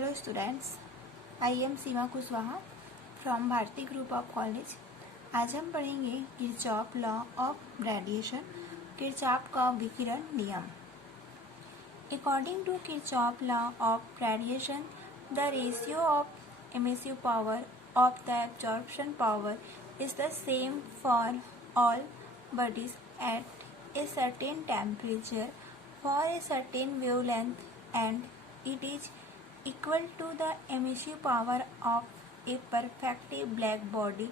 Hello students, I am Seema Kushwaha from Bharti group of college. आज हम पढ़ेंगे Kirchhoff law of radiation, Kirchhoff का विकिरण नियम। According to Kirchhoff law of radiation, the ratio of emissive power of the absorption power is the same for all bodies at a certain temperature for a certain wavelength, and it is equal to the emissive power of a perfectly black body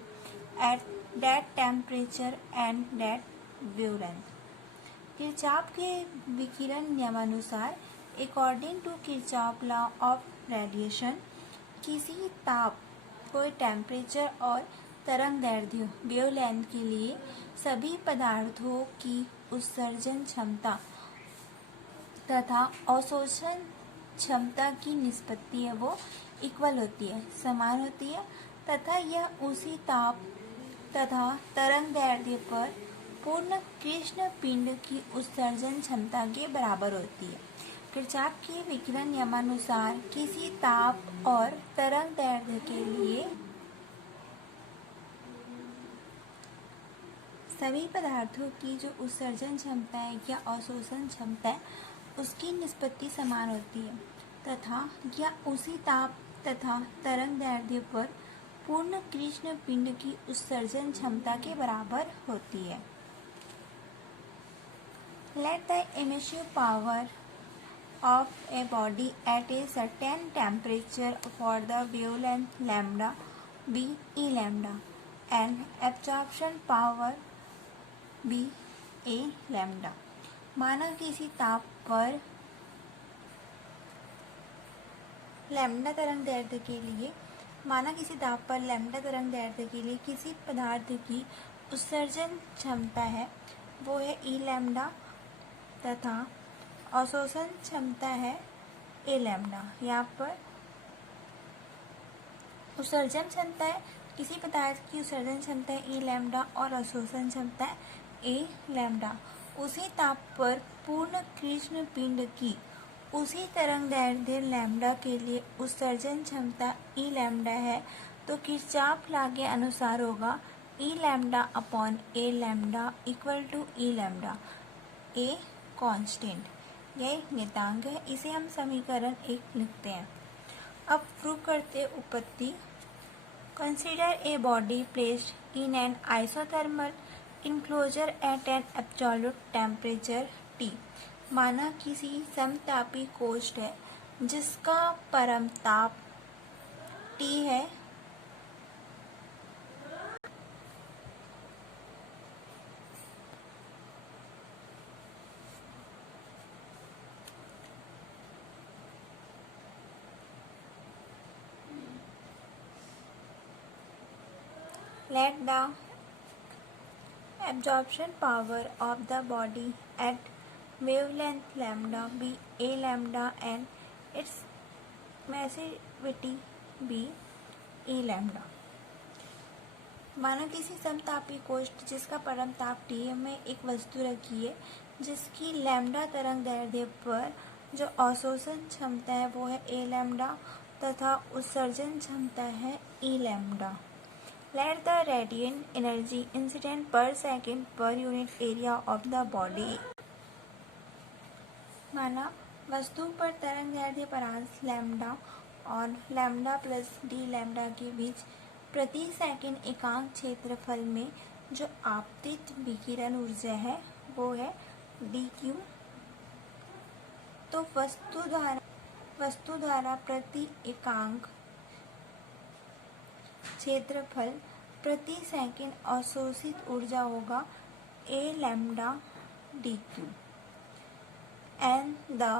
at that temperature and that wavelength. Kirchhoff के विकिरण नियमानुसार according to Kirchhoff law of radiation, किसी ताप कोई temperature और तरंगदैर्ध्य wavelength के लिए सभी पदार्थों की उत्सर्जन क्षमता तथा अवशोषण क्षमता की निष्पत्ति है वो इक्वल होती है, समान होती है, तथा यह उसी ताप तथा तरंगदैर्ध्य पर पूर्ण कृष्ण पिंड की उत्सर्जन क्षमता के बराबर होती है। किरचॉफ के विकिरण नियमानुसार किसी ताप और तरंगदैर्ध्य के लिए सभी पदार्थों की जो उत्सर्जन क्षमता है या अवशोषण क्षमता है उसकी निष्पत्ति समान होती है तथा यह उसी ताप तथा तरंगदैर्ध्य पर पूर्ण कृष्ण पिंड की उत्सर्जन क्षमता के बराबर होती है। Let the emissive power of a body at a certain temperature for the wavelength lambda be E lambda and absorption power be A lambda। माना किसी ताप पर लैम्डा तरंगदैर्ध्य के लिए के लिए किसी पदार्थ की उत्सर्जन क्षमता है वो है ई लैम्डा तथा अवशोषण क्षमता है ए लैम्डा। यहाँ पर उत्सर्जन क्षमता है किसी पदार्थ की उत्सर्जन क्षमता है ई लैम्डा और अवशोषण क्षमता है ए लैम्डा। उसी ताप पर पूर्ण कृष्ण पिंड की उसी तरंगदैर्ध्य लैम्डा के लिए उत्सर्जन क्षमता ई लैम्डा है तो किरचॉफ लॉ के अनुसार होगा E lambda upon A lambda equal to E lambda. A constant, यह नियतांक है, इसे हम समीकरण 1 लिखते हैं। अब प्रूव करते उत्पत्ति। Consider a body placed in an isothermal enclosure at an absolute temperature T। माना किसी समतापी कोष्ठ है जिसका परम ताप T है। Let the absorption power of the body at wavelength lambda be A lambda and its emissivity be E lambda। माना किसी समतापी कोष्ठ जिसका परम ताप T में एक वस्तु रखी है जिसकी लैम्डा तरंगदैर्ध्य पर जो अवशोषण क्षमता है वो है ए लैम्डा तथा उत्सर्जन क्षमता है ई lambda. Let the radiant energy incident per second per unit area of the body। माना वस्तु पर तरंगदैर्ध्य परास लैम्डा और लैम्डा प्लस डी लैम्डा के बीच प्रति सेकंड एकांक क्षेत्रफल में जो आपतित विकिरण ऊर्जा है वो है dq। तो वस्तु द्वारा प्रति एकांक क्षेत्रफल प्रति सेकंड अवशोषित ऊर्जा होगा ए lambda dq and the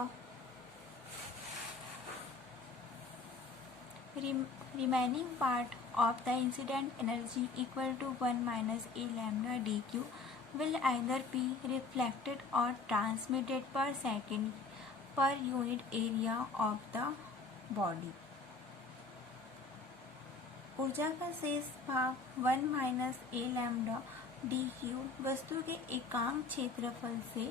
remaining part of the incident energy equal to 1 minus a lambda dq will either be reflected or transmitted per second per unit area of the body। ऊर्जा का शेष भाग 1 minus A lambda D Q वस्तु के एकांक क्षेत्रफल से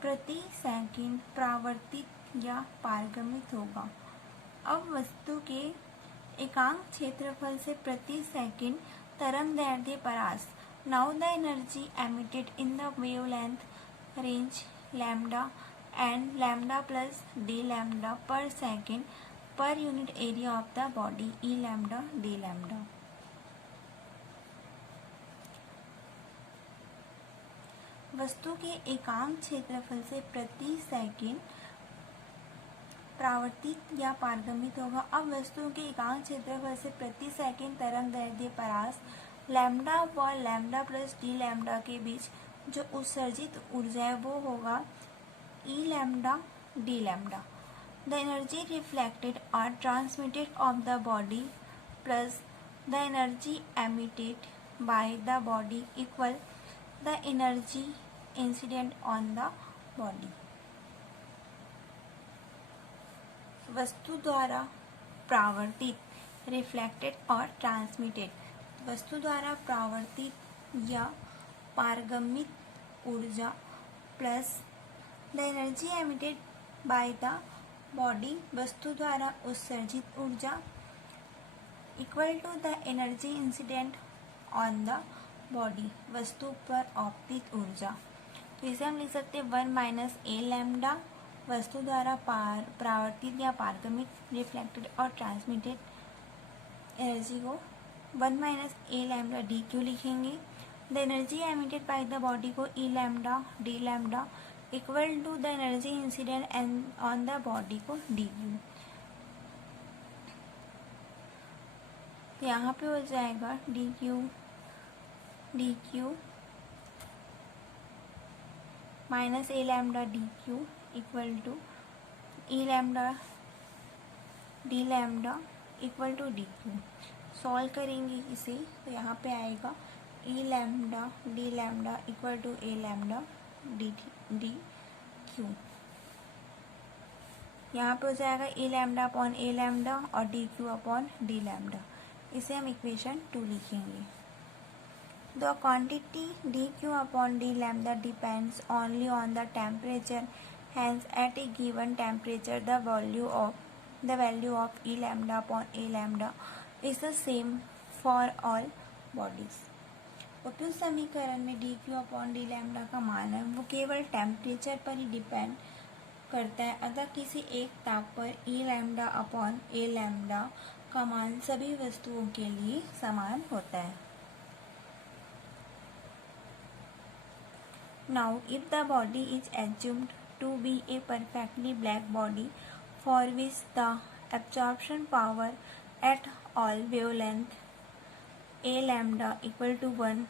प्रति सेकंड परावर्तित या पारगमित होगा। अब वस्तु के एकांक क्षेत्रफल से प्रति सेकंड तरंगदैर्ध्य परास। Now the energy emitted in the wavelength range lambda and lambda plus d lambda per second per unit area of the body E lambda d lambda। वस्तु के एकांक क्षेत्रफल से प्रति सेकंड परावर्तित या पारगमित होगा। अब वस्तु के एकांक क्षेत्रफल से प्रति सेकंड तरंगदैर्ध्य परास लैम्डा व लैम्डा प्लस डी लैम्डा के बीच जो उत्सर्जित ऊर्जा है वो होगा E lambda d lambda। The energy reflected or transmitted of the body plus the energy emitted by the body equal the energy incident on the body। वस्तु द्वारा परावर्तित रिफ्लेक्टेड और ट्रांसमिटेड, वस्तु द्वारा परावर्तित या पारगमित ऊर्जा plus the energy emitted by the body, वस्तु द्वारा उत्सर्जित ऊर्जा equal to the energy incident on the body, वस्तु पर आपतित ऊर्जा। तो इसे हम लिख सकते हैं 1 माइनस ए लैम्डा वस्तु द्वारा परावर्तित या पारगमित रिफ्लेक्टेड और ट्रांसमिटेड एनर्जी को 1 minus A lambda D Q लिखेंगे। The energy emitted by the body को E lambda D lambda equal to the energy incident on the body को डी यू। यहाँ पे हो जाएगा D Q minus A lambda D Q equal to E lambda D lambda equal to D Q. Solve करेंगे इसे तो यहाँ पे आएगा E lambda D lambda equal to A lambda D Q. यहाँ पे हो जाएगा A lambda upon A lambda और D Q upon D lambda. इसे हम इक्वेशन 2 लिखेंगे। The quantity D Q upon D lambda depends only on the temperature, hence at a given temperature the value of E lambda upon A lambda is the same for all bodies. उपयुक्त समीकरण में D Q upon D lambda का मान है वो केवल temperature पर ही depend करता है, अतः किसी एक ताप पर E lambda upon A lambda का मान सभी वस्तुओं के लिए समान होता है। Now if the body is assumed to be a perfectly black body for which the absorption power at all wavelength A lambda equal to 1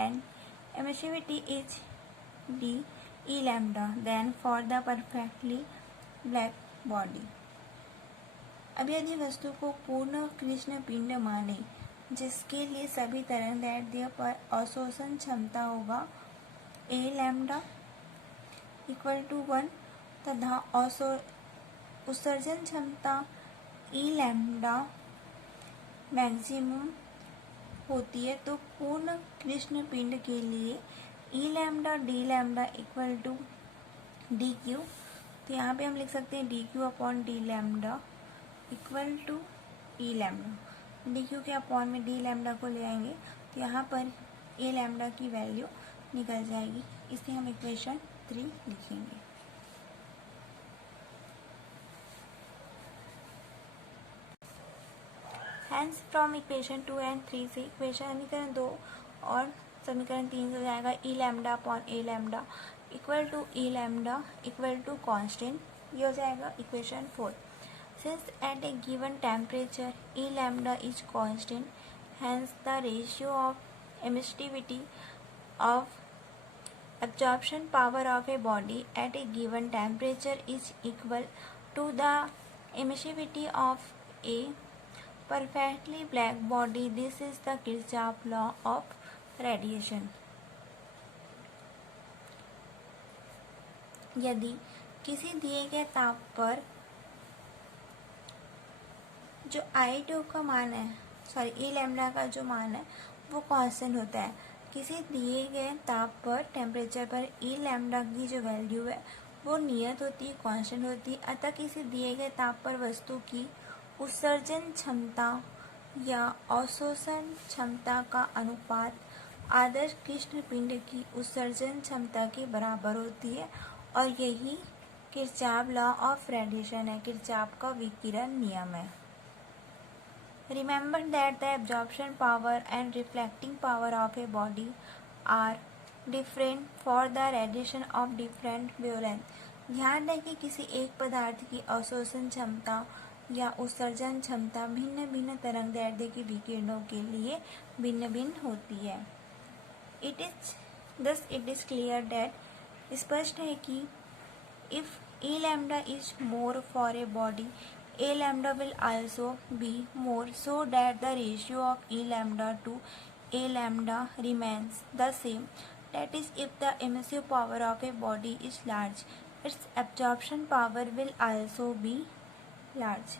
and emissivity is d E lambda, then for the perfectly black body। अब यदि वस्तु को पूर्ण कृष्ण पिंड माने जिसके लिए सभी तरंगदैर्ध्य पर अवशोषण क्षमता होगा A lambda इक्वल टू 1 तथा उत्सर्जन क्षमता E lambda मैक्सिमम होती है, तो पूर्ण कृष्ण पिंड के लिए E lambda D lambda equal to D Q. तो यहाँ पे हम लिख सकते हैं D Q upon D lambda equal to E lambda. D Q के अपॉन में डी लैम्डा को ले आएंगे तो यहाँ पर ए लैम्डा की वैल्यू निकल जाएगी। इसे हम इक्वेशन 3 लिखेंगे। हैंस फ्रॉम इक्वेशन 2 एंड 3 से इक्वेशन समीकरण 2 और समीकरण 3 हो जाएगा E lambda upon A lambda equal to E lambda equal to constant. ये हो जाएगा equation 4। Since at a given temperature E lambda is constant, hence the ratio of emissivity of absorption power of a body at a given temperature is equal to the emissivity of a perfectly black body. This is the Kirchhoff law of radiation। यदि किसी दिए गए ताप पर जो I2 का मान है ई लैम्डा का जो मान है वो कांस्टेंट होता है, किसी दिए गए ताप पर टेम्परेचर पर ई लैम्डा की जो वैल्यू है वो नियत होती है, कांस्टेंट होती है, अतः किसी दिए गए ताप पर वस्तु की उत्सर्जन क्षमता या अवशोषण क्षमता का अनुपात आदर्श कृष्ण पिंड की उत्सर्जन क्षमता के बराबर होती है और यही किरचॉफ लॉ ऑफ रेडिएशन है, किरचॉफ का विकिरण नियम है। Remember that the absorption power and reflecting power of a body are different for the radiation of different wavelength। ध्यान दें कि किसी एक पदार्थ की अवशोषण क्षमता या उत्सर्जन क्षमता भिन्न भिन्न तरंगदैर्ध्य की विकिरणों के लिए भिन्न भिन्न होती है। It is clear that स्पष्ट है कि if E lambda is more for a body, A lambda will also be more, so that the ratio of E lambda to A lambda remains the same. That is, if the emissive power of a body is large, its absorption power will also be large।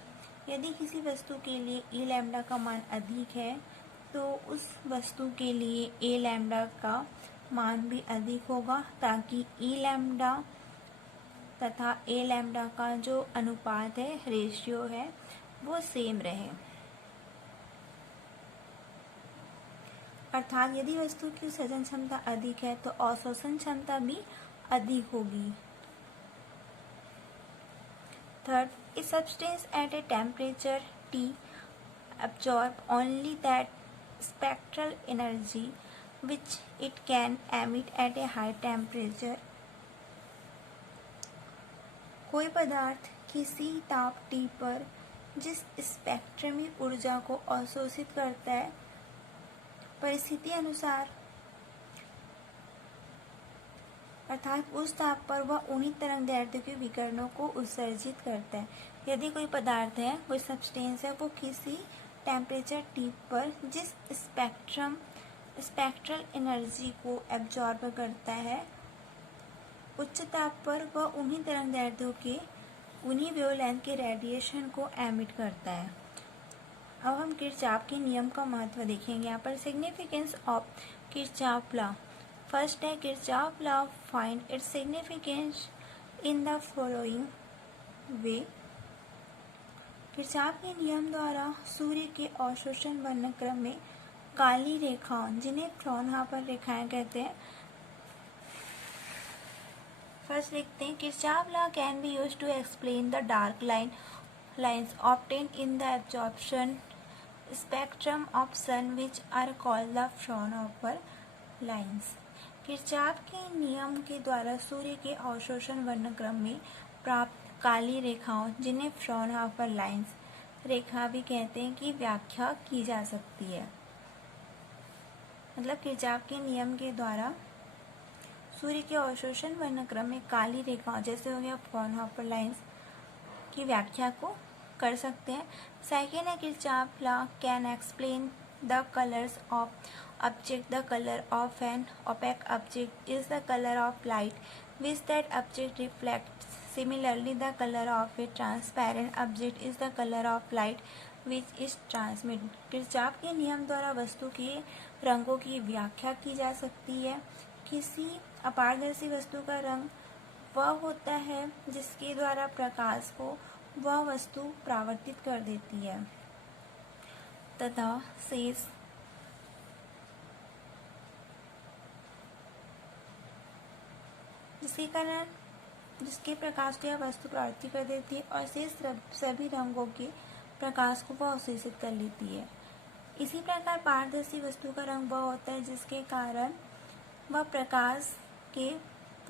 यदि किसी वस्तु के लिए E lambda का मान अधिक है तो उस वस्तु के लिए A lambda का मान भी अधिक होगा, ताकि E lambda तथा A लैम्डा का जो अनुपात है, रेशियो है, वो सेम रहे। अर्थात यदि वस्तु की उत्सर्जन क्षमता अधिक है तो अवशोषण क्षमता भी अधिक होगी। Third, a substance eight a temperature T absorb only that spectral energy which it can emit at a high temperature। कोई पदार्थ किसी ताप T पर जिस स्पेक्ट्रमी ऊर्जा को अवशोषित करता है, परिस्थिति अनुसार अर्थात उस ताप पर वह उन्हीं तरंगदैर्ध्य के विकिरणों को उत्सर्जित करता है। यदि कोई पदार्थ है, कोई सब्सटेंस है, वो किसी टेम्परेचर T पर जिस स्पेक्ट्रल एनर्जी को एब्जॉर्ब करता है, उच्च ताप पर वह उन्हीं तरंगदैर्ध्यों के उन्हीं वेवलेंथ के रेडिएशन को एमिट करता है। अब हम किरचॉफ के नियम का महत्व देखेंगे। यहाँ पर significance of Kirchhoff law. First है Kirchhoff law find its significance in the following way. Kirchhoff के नियम द्वारा सूर्य के अवशोषण वर्णक्रम में काली रेखाओं, जिन्हें फ्रॉनहोफर रेखाएं कहते हैं, फर्स्ट लिखते हैं Kirchhoff law can be used to explain the dark lines obtained in the absorption spectrum of sun which are called the Fraunhofer lines. Kirchhoff के नियम के द्वारा सूर्य के अवशोषण वर्णक्रम में प्राप्त काली रेखाओं, जिन्हें फ्रॉनहोफर लाइन्स रेखा भी कहते हैं, की व्याख्या की जा सकती है। मतलब किरचॉफ के नियम के द्वारा सूर्य के अवशोषण वर्णक्रम में काली रेखाओं, जैसे हो गया फ्रॉनहोफर लाइन्स, की व्याख्या को कर सकते हैं। सेकेंड है Kirchhoff law can explain the colours of object. The colour of an opaque object is the colour of light which that object reflects. Similarly the colour of A transparent object is the colour of light which is transmit. Kirchhoff के नियम द्वारा वस्तु के रंगों की व्याख्या की जा सकती है। किसी अपारदर्शी वस्तु का रंग वह होता है जिसके द्वारा प्रकाश को वह वस्तु परावर्तित कर देती है तथा शेष जिसके प्रकाश को यह वस्तु परावर्तित कर देती है और शेष सभी रंगों के प्रकाश को वह अवशोषित कर लेती है। इसी प्रकार पारदर्शी वस्तु का रंग वह होता है जिसके कारण वह प्रकाश के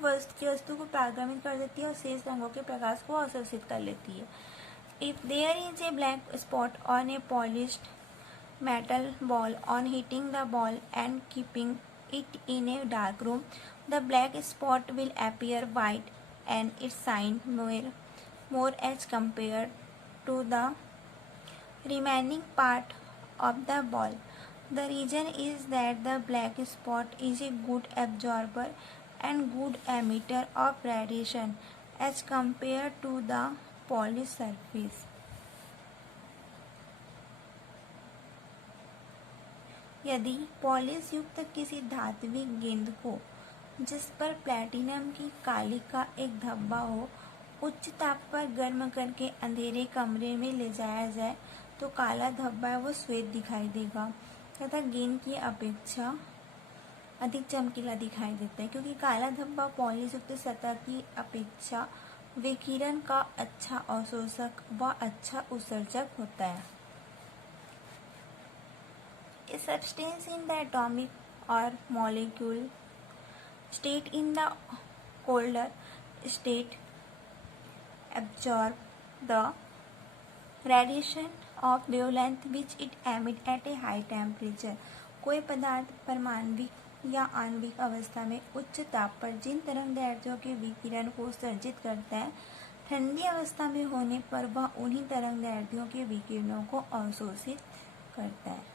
वस्तु को परागमित कर देती है और शेष रंगों के प्रकाश को अवशोषित कर लेती है। If there is a black spot on a polished metal ball on heating the ball and keeping it in a dark room, the black spot will appear white and its shine more as compared to the remaining part of the ball. The reason is that the black spot is a good absorber and good emitter of radiation as compared to the polished surface. यदि polish युक्त किसी धात्विक गेंद को जिस पर platinum की काली का एक धब्बा हो उच्च ताप पर गर्म करके अंधेरे कमरे में ले जाया जाए तो काला धब्बा वो श्वेत दिखाई देगा तथा गेंद की अपेक्षा अधिक चमकीला दिखाई देता है, क्योंकि काला धब्बा पॉलिश युक्त सतह की अपेक्षा विकिरण का अच्छा अवशोषक व अच्छा उत्सर्जक होता है। A substance in the atomic or molecule state in the colder state absorb the radiation of wavelength which it emit at a high temperature। कोई पदार्थ परमाणविक या आणविक अवस्था में उच्च ताप पर जिन तरंगदैर्ध्यों के विकिरण को उत्सर्जित करता है, ठंडी अवस्था में होने पर वह उन्हीं तरंगदैर्ध्यों के विकिरणों को अवशोषित करता है।